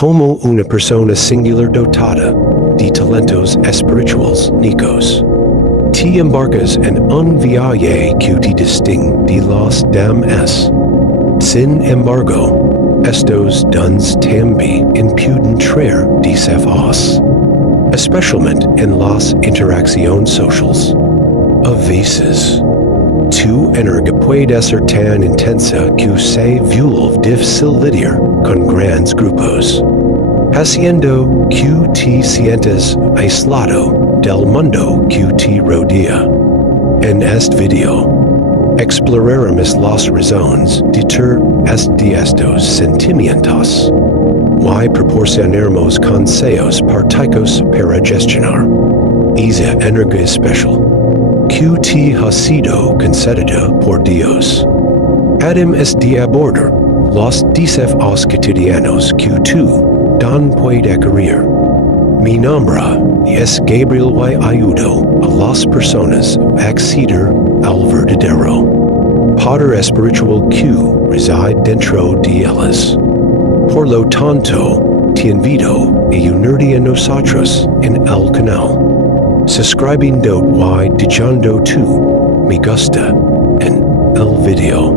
Como una persona singular dotada de talentos espirituales nicos. Te embarcas en un viaje que te distingue de los demás. Sin embargo, estos duns también impuden traer desafíos, especialmente en las interacciones sociales. A veces, tu energía puede ser tan intensa que se vuelve difícil lidiar con grandes grupos, haciendo que te sientas aislado del mundo que te rodea. En este video, exploraremos las razones detrás de estos sentimientos y proporcionaremos consejos prácticos para gestionar esa energía especial que te ha sido concedida por Dios. Además de abordar los desafíos cotidianos que tú dan puede querer. Mi nombre es Gabriel y ayudo a las personas a acceder al verdadero poder espiritual que reside dentro de ellas. Por lo tanto, te invito a unirte a nosotros en el canal, suscribiendo y dejando tu me gusta en el video.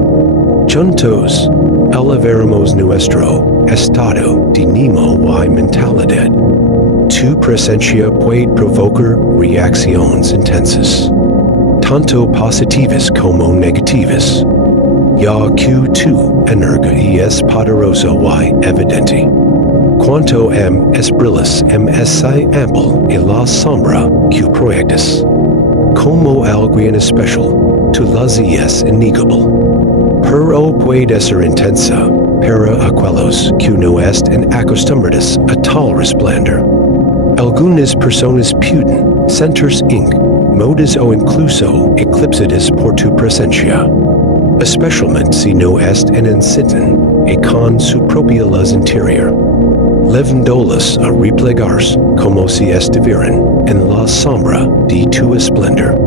Juntos, elevaremos nuestro estado de ánimo y mentalidad. Tu presencia puede provocar reacciones intensas, tanto positivas como negativas, ya que tu energía es poderosa y evidente. Cuanto brillas ese ample y la sombra que proyectas. Como alguien especial, tu luz es innegable. Pero puede ser intensa para aquellos que no están acostumbrados a tal resplandor. Algunas personas pueden sentirse modas o incluso eclipsadas por tu presencia, especialmente si no están sienten con su propia luz interior, llevándolas a replegarse como si estuvieran en la sombra de tu esplendor.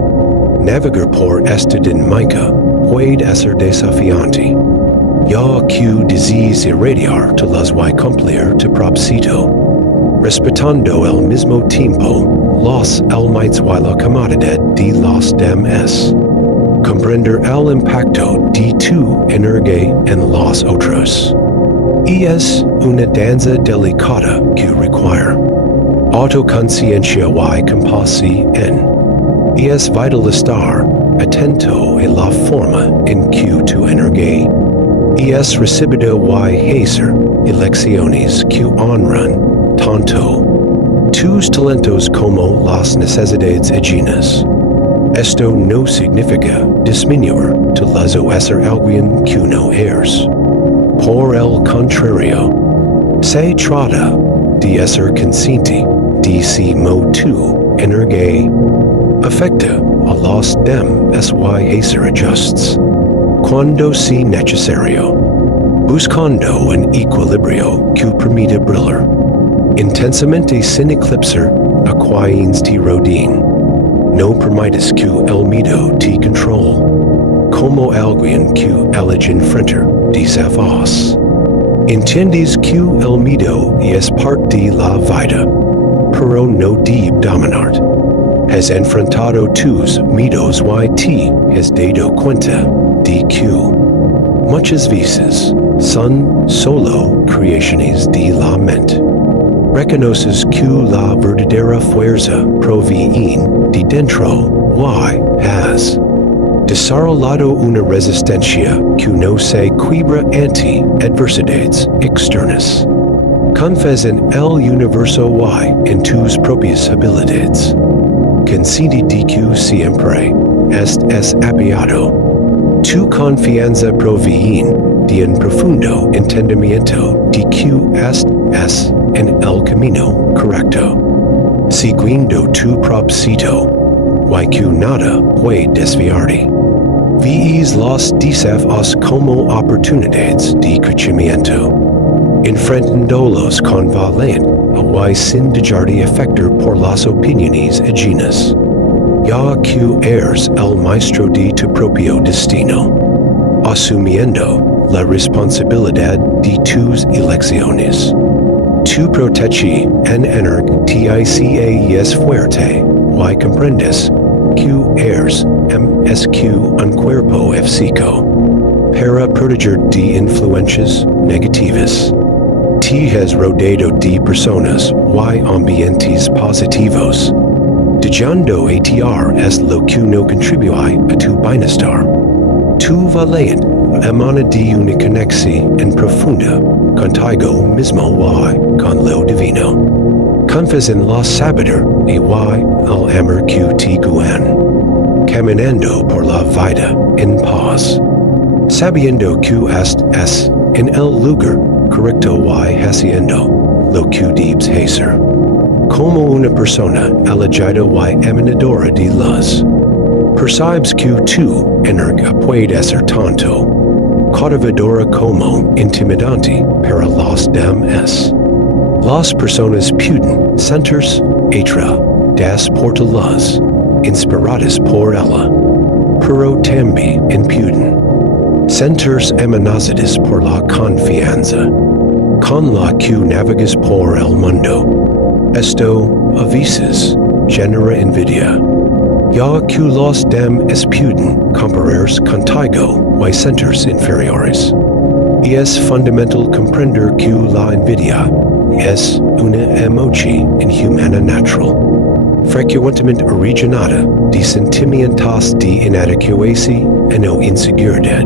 Navegar por esta dinámica puede ser desafiante, ya que deseas irradiar tu luz y cumplir tu propósito, respetando al mismo tiempo los límites y la comodidad de los demás. Comprender el impacto de tu energía en los otros. Y es una danza delicada que requiere autoconciencia y compasión. Y es vital estar atento a la forma en que tu energía es recibida y hacer elecciones que honran tanto tus talentos como las necesidades ajenas. Esto no significa disminuir tu luz o ser alguien que no eres. Por el contrario, se trata de ser consciente de cómo tu energía afecta a los demás y hacer ajustes cuando sea necesario, buscando un equilibrio que permita brillar intensamente sin eclipsar a quienes te rodean. No permitas que el miedo te controle, como alguien que elige enfrentar desafíos. Entiendes que el miedo es parte de la vida, pero no debe dominarte. Has enfrentado tus miedos y te has dado cuenta de que muchas veces son solo creaciones de la mente. Reconoces que la verdadera fuerza proviene de dentro y has desarrollado una resistencia que no se quiebra ante adversidades externas. Confías en el universo y en tus propias habilidades. Consciente de que siempre es apoyado. Tu confianza proviene de un profundo entendimiento de que es en el camino correcto, siguiendo tu propósito, y que nada puede desviarte. Ves los desafíos como oportunidades de crecimiento, enfrentándolos con valentía y sin dejarte afectar por las opiniones ajenas, ya que eres el maestro de tu propio destino, asumiendo la responsabilidad de tus elecciones. Tu protechi en energías fuerte, y comprendes, q eres, msq un cuerpo físico, para proteger de influencias negativas. Te has rodeado de personas y ambientes positivos. Dejando atr es lo que no contribuye a tu bienestar. Tu valent emana de una conexión en profunda contigo mismo y con lo divino. Confías en la sabiduría y el amor que te guían. Caminando por la vida en paz. Sabiendo que es en el lugar correcto y haciendo lo que debes hacer. Como una persona elegida y emanadora de luz. Percibes que tu energía puede ser tanto cautivadora como intimidante para los demás. Las personas pueden sentirse atraídas por la luz, inspiradas por ella, pero también pueden sentirse amenazadas por la confianza, con la que navegas por el mundo. Esto, a veces, genera envidia. Ya que los demás pueden compararse contigo y sentirse inferiores. Y es fundamental comprender que la envidia es una emoción inhumana natural, frecuentemente originada de sentimientos de inadecuación o inseguridad.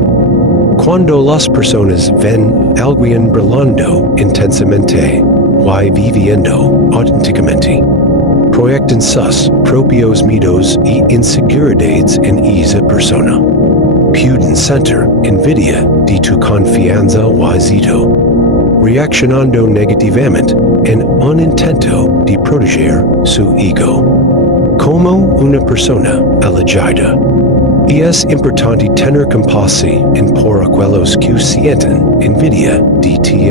Cuando las personas ven a alguien brillando intensamente y viviendo auténticamente, proyectan sus propios miedos y inseguridades en esa persona. Pueden sentir envidia de tu confianza y éxito, reaccionando negativamente en un intento de proteger su ego. Como una persona elegida, y es importante tener compasión por aquellos que sienten envidia de ti.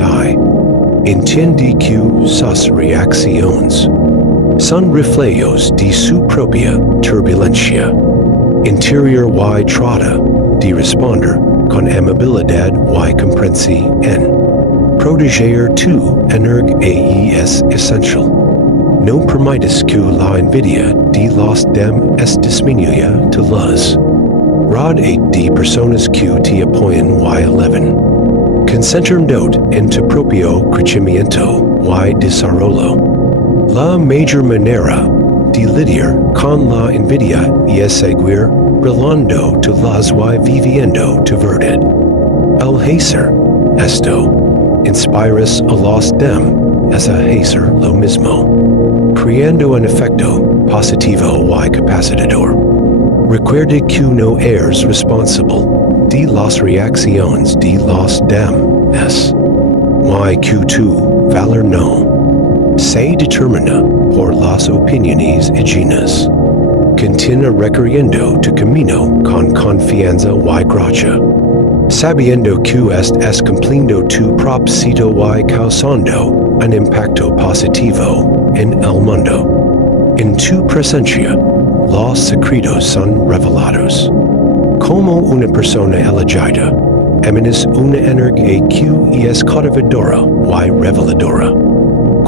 Entiende que sus reacciones son reflejos de su propia turbulencia interior y trata de responder con amabilidad y comprensión. Proteger tu energía es esencial. No permitas que la envidia de los demás disminuya tu luz. Rodea de personas que te apoyan y elevan. Concentrando en tu propio crecimiento y desarrollo. La mayor manera de lidiar con la envidia es seguir brillando tu luz y viviendo tu verdad. El hacer esto inspiras a los demás a hacer lo mismo, creando un efecto positivo y capacitador. Recuerda que no eres responsable de las reacciones de los demás, y que tu valor no se determina por las opiniones ajenas. Continúa recorriendo tu camino con confianza y gracia, sabiendo que es cumpliendo tu propósito y causando un impacto positivo en el mundo. En tu presencia, los secretos son revelados. Como una persona elegida, emanas una energía que es cautivadora y reveladora.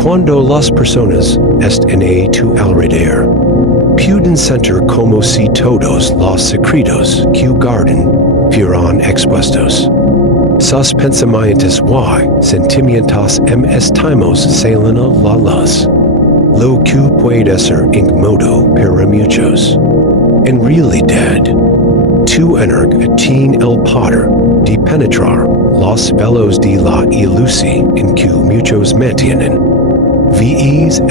Cuando las personas están a tu alrededor, pueden sentir como si todos los secretos que guardan fueran expuestos. Sus pensamientos y sentimientos mismos salen a la luz, lo que puede ser incómodo para muchos. En realidad, tu energía tiene el poder de penetrar los velos de la ilusión en que muchos mantienen. Ves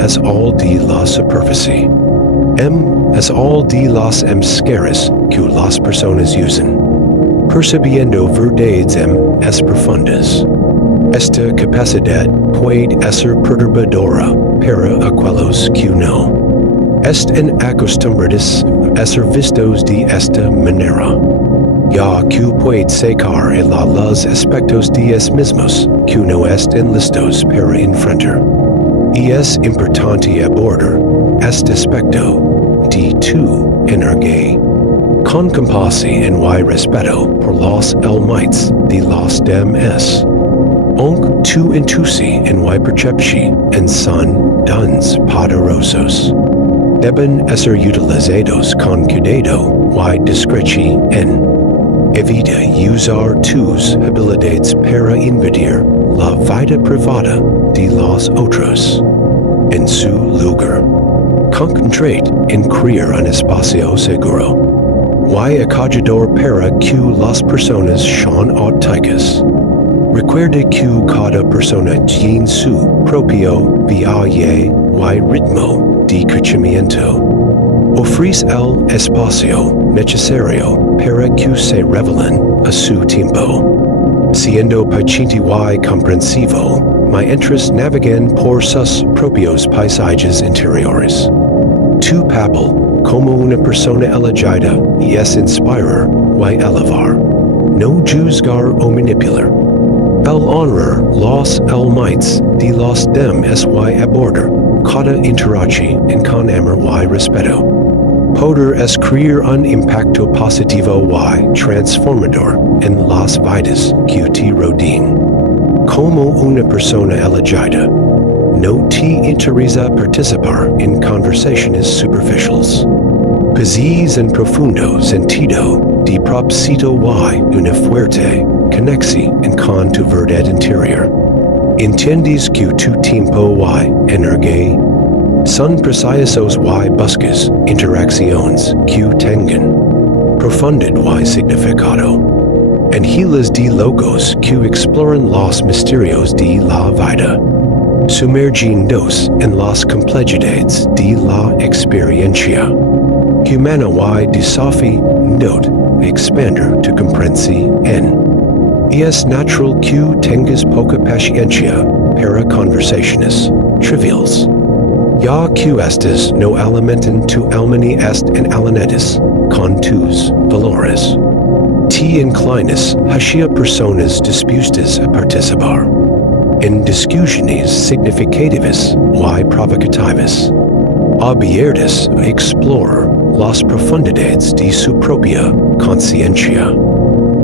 es all de la superficie. Es all de las máscaras que las personas usan. Percibiendo verdades es profundas. Esta capacidad puede ser perturbadora para aquellos que no están acostumbrados a ser vistos de esta manera, ya que puede sacar a la luz aspectos de ellos mismos que no están listos para enfrentar. Y es importante abordar este aspecto de tu energía con compasión y respeto por los almights de los demás. Onc tu intusi en y percepci en son duns poderosos. Deben ser utilizados con cuidado y discreci en evita usar tus habilidades para invadir la vida privada de los otros. En su lugar, concentrate en crear un espacio seguro y acogedor para que las personas sean auténticas. Recuerde que cada persona tiene su propio viaje y ritmo de crecimiento. Ofrece el espacio necesario para que se revelen a su tiempo. Siendo paciente y comprensivo, mientras navegan por sus propios paisajes interiores. Tu papel como una persona elegida es inspirar y elevar, no juzgar o manipular. El honrar los mites de los demás y abordar cada interacción con amor y respeto. Poder es crear un impacto positivo y transformador en las vidas que te rodean. Como una persona elegida, no te interesa participar en conversaciones superficiales. Posees en profundo sentido de propósito y una fuerte conexión con tu verdad interior. Entiendes que tu tiempo y energía son preciosos y buscas interacciones que tengan profundidad y significado. Angeles de logos que exploran los misterios de la vida, sumergiéndose en las complejidades de la experiencia humana y desafiando expander tu comprensión. Es natural que tengas poca paciencia para conversaciones triviales, ya que estas no alimentan tu alma ni en alineadas con tus valores. Te inclinas hacia personas dispuestas a participar en discusiones significativas y provocativas, abiertas a explorar las profundidades de su propia conciencia,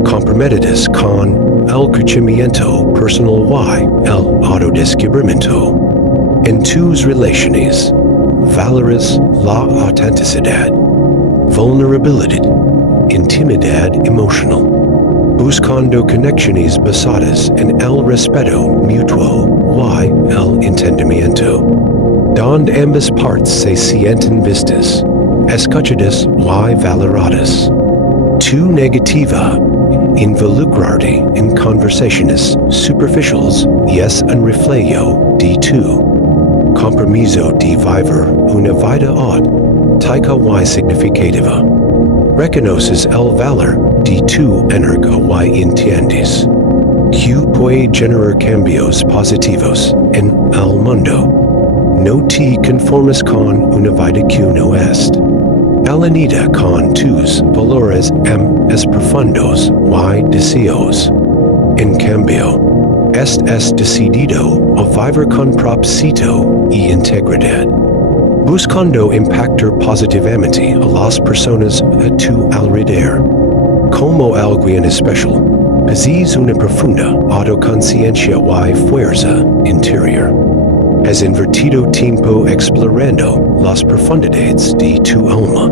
comprometidas con el crecimiento personal y el autodescubrimiento. En tus relaciones, valores la autenticidad, vulnerabilidad, intimidad emocional, buscando conexiones basadas en el respeto mutuo y el entendimiento, donde ambas partes se sienten vistas, escuchadas y valoradas. Tu negativa, involucrarte en conversaciones superficiales es un reflejo de tu compromiso de vivir una vida auténtica y significativa. Reconoces el valor de tu energía y entiendes que puede generar cambios positivos en el mundo. No te conformes con una vida que no es. Alinea con tus valores más profundos y deseos. En cambio, es decidido a vivir con propósito y integridad, buscando impactar positivamente a las personas a tu alrededor. Como alguien especial, posees una profunda autoconciencia y fuerza interior. Has invertido tiempo explorando las profundidades de tu alma,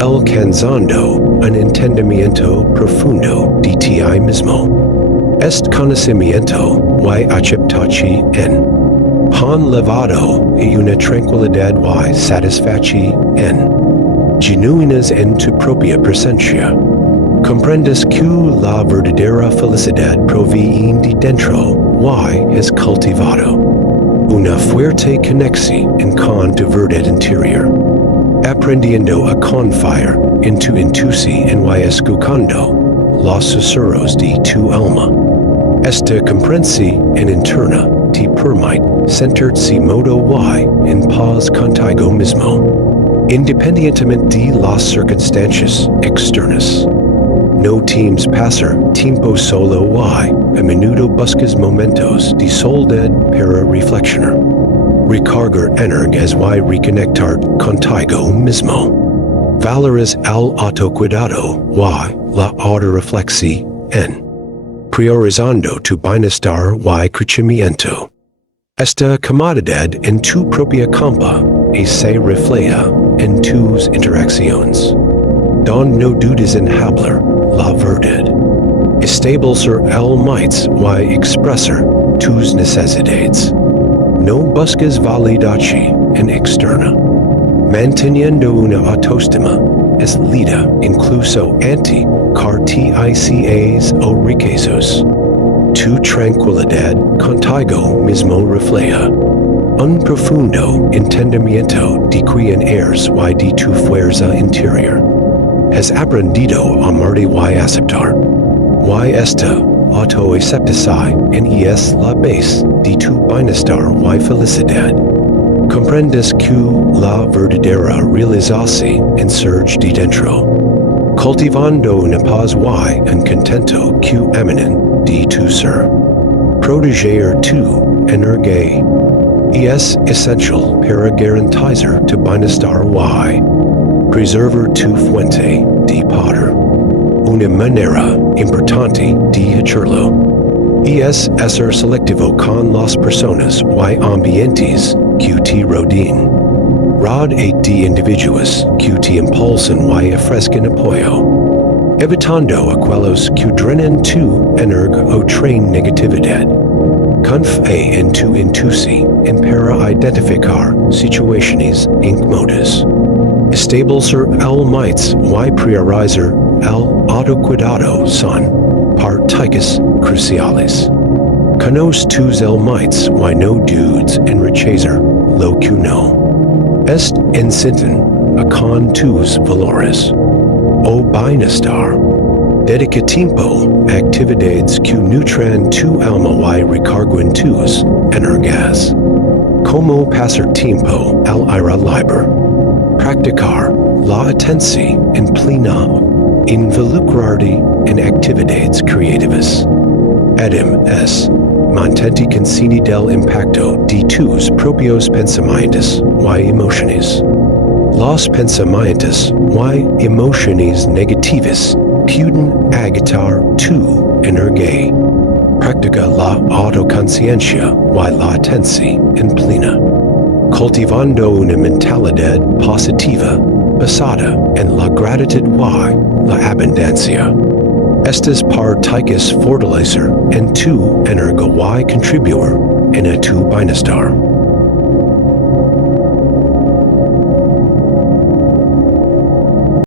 alcanzando un entendimiento profundo de ti mismo. Este conocimiento y aceptación han levado a una tranquilidad y satisfacción genuinas en tu propia presencia. Comprendes que la verdadera felicidad proviene de dentro y es cultivado. Una fuerte conexión con tu verdad interior, aprendiendo a confiar en tu intuición y escuchando los susurros de tu alma. Esta comprensión interna te permite sentirse modo y en paz contigo mismo, independientemente de las circunstancias externas. No temes pasar tiempo solo y a menudo buscas momentos de soledad para reflexionar, recargar energías y reconectar contigo mismo. Valores el autocuidado y la autorreflexión. priorizando tu bienestar y crecimiento. Esta comodidad en tu propia campa y se refleja en tus interacciones. Don no dudes en hablar la verdad. Establecer el mites y expresar tus necesidades. No busques validación en externa. Manteniendo una autoestima es lida incluso ante carticas o riquezos. Tu tranquilidad contigo mismo refleja un profundo entendimiento de quién eres y de tu fuerza interior. Has aprendido a amarte y aceptar. Y esta autoaceptación es la base de tu bienestar y felicidad. Comprendes que la verdadera realización surge de dentro. Cultivando una paz y un contento que emanan de tu ser. Proteger tu energía. Es esencial para garantizar tu bienestar y preservar tu fuente de poder. Una manera importante de hacerlo es ser selectivo con las personas y ambientes que te rodean. Rodea de individuos que te impulsan y ofrezcan apoyo, evitando aquellos que drenan tu energía o traen negatividad. Confía en tu intuición para identificar situaciones incómodas. Establecer el mites y priorizar el autocuidado son prácticas cruciales. Conoces tus el mites y no dudes en rechazar lo que no. Est en sinton con tus valores. O bienestar. Dedica tiempo a actividades que nutran tu alma y recarguen tus energías. Cómo pasar tiempo al aire libre. Practicar la atención en plena. Involucrarte en actividades creativas. Además, mantente consciente del impacto de tus propios pensamientos y emociones. Los pensamientos y emociones negativas pueden agitar tu energía. Practica la autoconciencia y la atención en plena. Cultivando una mentalidad positiva basada en la gratitud y la abundancia. Estas prácticas fortalecer en tu energía y contribuir en tu bienestar.